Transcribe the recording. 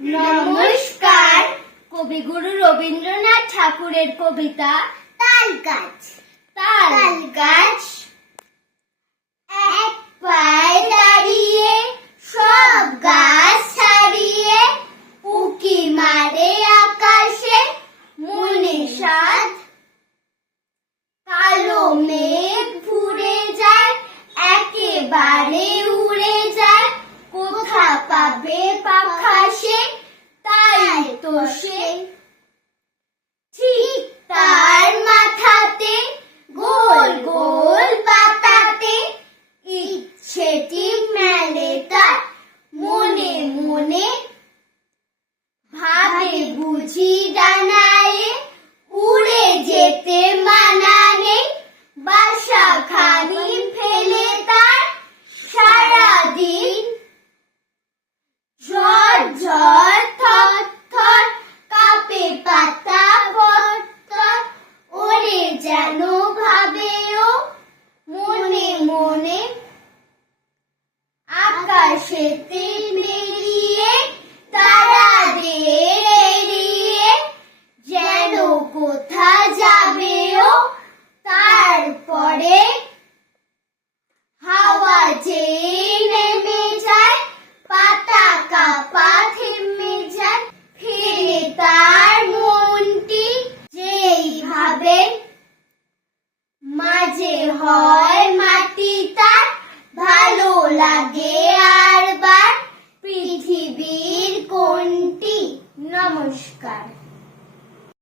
নমস্কার। কবিগুরু রবীন্দ্রনাথ ঠাকুরের কবিতা তাল গাছ। তাল গাছ এক পায়ে দাঁড়িয়ে সব গাছ ছাড়িয়ে উকি মারে আকাশে মনে সাধ। কালো মেঘ ঘুরে যায় একেবারে উড়ে যায়, কোথা পাবে পাখা সে, তাই তো সে। ঠিক তার মাথাতে গোল গোল পাতাতে ইচ্ছেটি মেলে তার মনে মনে। ভাবে বুঝি ডানায় উড়ে যেতে মানা নেই, বাসা খানি ফেলে তার সারাদিন। ঝড় ঝড় থর থর কাঁপে পাতা পত্তর, ওরে যেন ভাবে ও মনে মনে। আকাশেতে বেরিয়ে তারাদের এড়িয়ে যেন কোথা যাবে ও, তারপরে হাওয়া যে নেমে যায় পাতা কাঁপা থেমে যায়, ফিরে তার মনটি যেই ভাবে। মাঝে হয় মাটি তার ভালো লাগে আর